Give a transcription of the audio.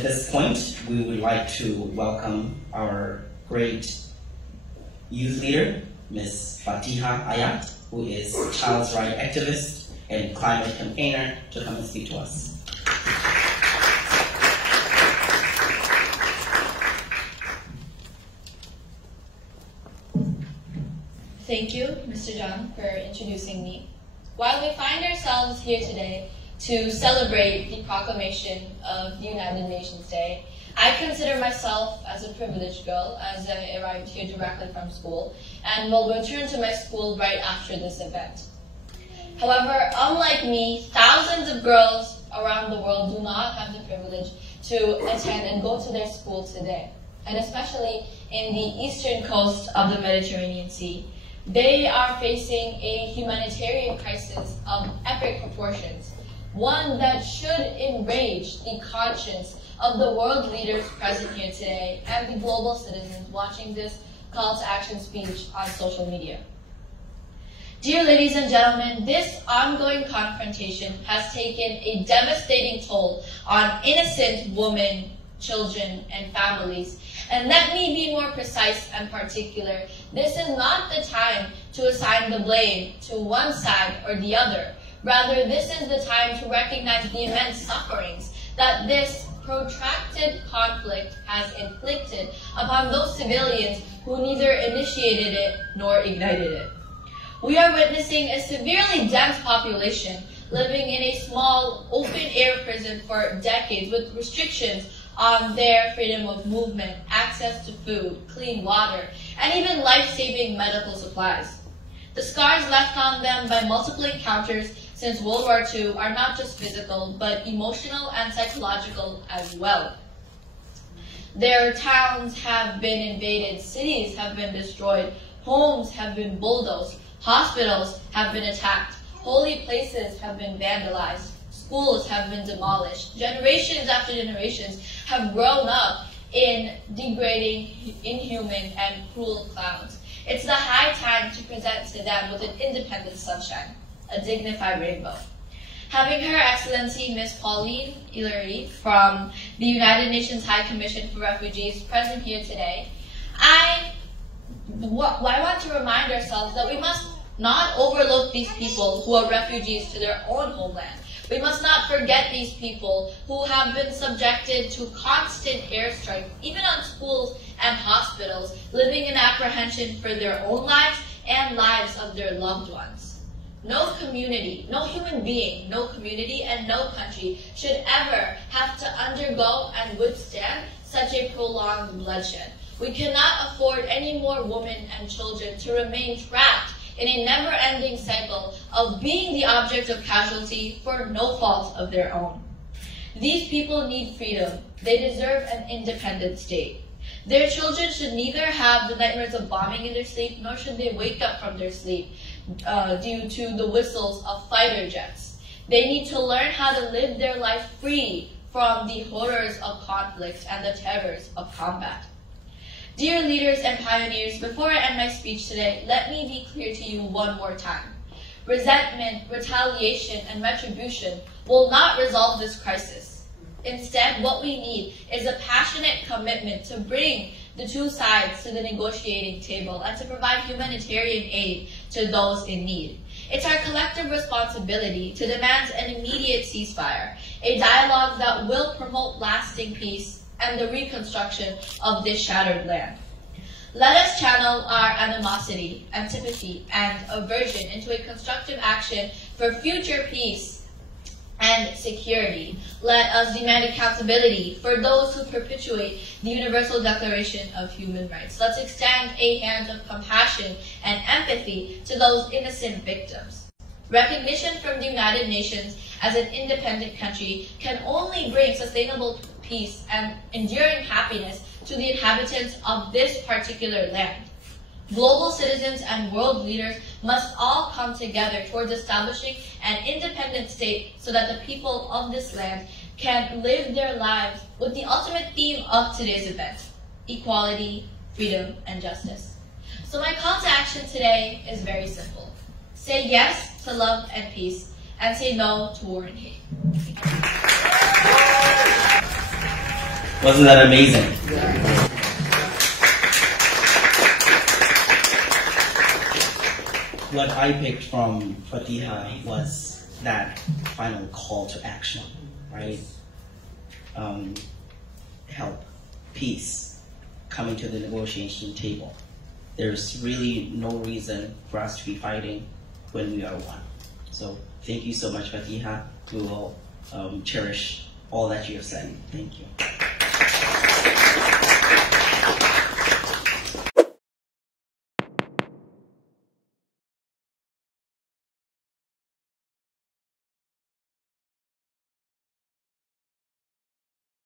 at this point, we would like to welcome our great youth leader, Ms. Faatiha Aayat, who is a child's rights activist and climate campaigner, to come and speak to us. Thank you, Mr. John, for introducing me. While we find ourselves here today to celebrate the proclamation of the United Nations Day, I consider myself as a privileged girl, as I arrived here directly from school, and will return to my school right after this event. However, unlike me, thousands of girls around the world do not have the privilege to attend and go to their school today, and especially in the eastern coast of the Mediterranean Sea. They are facing a humanitarian crisis of epic proportions, one that should enrage the conscience of the world leaders present here today and the global citizens watching this call to action speech on social media. Dear ladies and gentlemen, this ongoing confrontation has taken a devastating toll on innocent women, children, and families. And let me be more precise and particular. This is not the time to assign the blame to one side or the other. Rather, this is the time to recognize the immense sufferings that this protracted conflict has inflicted upon those civilians who neither initiated it nor ignited it. We are witnessing a severely dense population living in a small, open-air prison for decades with restrictions on their freedom of movement, access to food, clean water, and even life-saving medical supplies. The scars left on them by multiple encounters since World War II are not just physical, but emotional and psychological as well. Their towns have been invaded, cities have been destroyed, homes have been bulldozed, hospitals have been attacked, holy places have been vandalized, schools have been demolished, generations after generations have grown up in degrading, inhuman, and cruel clowns. It's the high time to present to them with an independent sunshine, a dignified rainbow. Having Her Excellency Ms. Pauline Hillary from the United Nations High Commission for Refugees present here today, I want to remind ourselves that we must not overlook these people who are refugees to their own homeland. We must not forget these people who have been subjected to constant airstrikes, even on schools and hospitals, living in apprehension for their own lives and lives of their loved ones. No community, no human being, no community, and no country should ever have to undergo and withstand such a prolonged bloodshed. We cannot afford any more women and children to remain trapped in a never-ending cycle of being the object of casualty for no fault of their own. These people need freedom. They deserve an independent state. Their children should neither have the nightmares of bombing in their sleep, nor should they wake up from their sleep due to the whistles of fighter jets. They need to learn how to live their life free from the horrors of conflict and the terrors of combat. Dear leaders and pioneers, before I end my speech today, let me be clear to you one more time. Resentment, retaliation, and retribution will not resolve this crisis. Instead, what we need is a passionate commitment to bring the two sides to the negotiating table and to provide humanitarian aid to those in need. It's our collective responsibility to demand an immediate ceasefire, a dialogue that will promote lasting peace and the reconstruction of this shattered land. Let us channel our animosity, antipathy, and aversion into a constructive action for future peace and security. Let us demand accountability for those who perpetuate the Universal Declaration of Human Rights. Let's extend a hand of compassion and empathy to those innocent victims. Recognition from the United Nations as an independent country can only bring sustainable peace and enduring happiness to the inhabitants of this particular land. Global citizens and world leaders must all come together towards establishing an independent state so that the people of this land can live their lives with the ultimate theme of today's event: equality, freedom, and justice. So my call to action today is very simple. Say yes to love and peace, and say no to war and hate. Wasn't that amazing? What I picked from Faatiha was that final call to action, right? Help, peace, coming to the negotiation table. There's really no reason for us to be fighting when we are one. So thank you so much, Faatiha. We will cherish all that you have said. Thank you.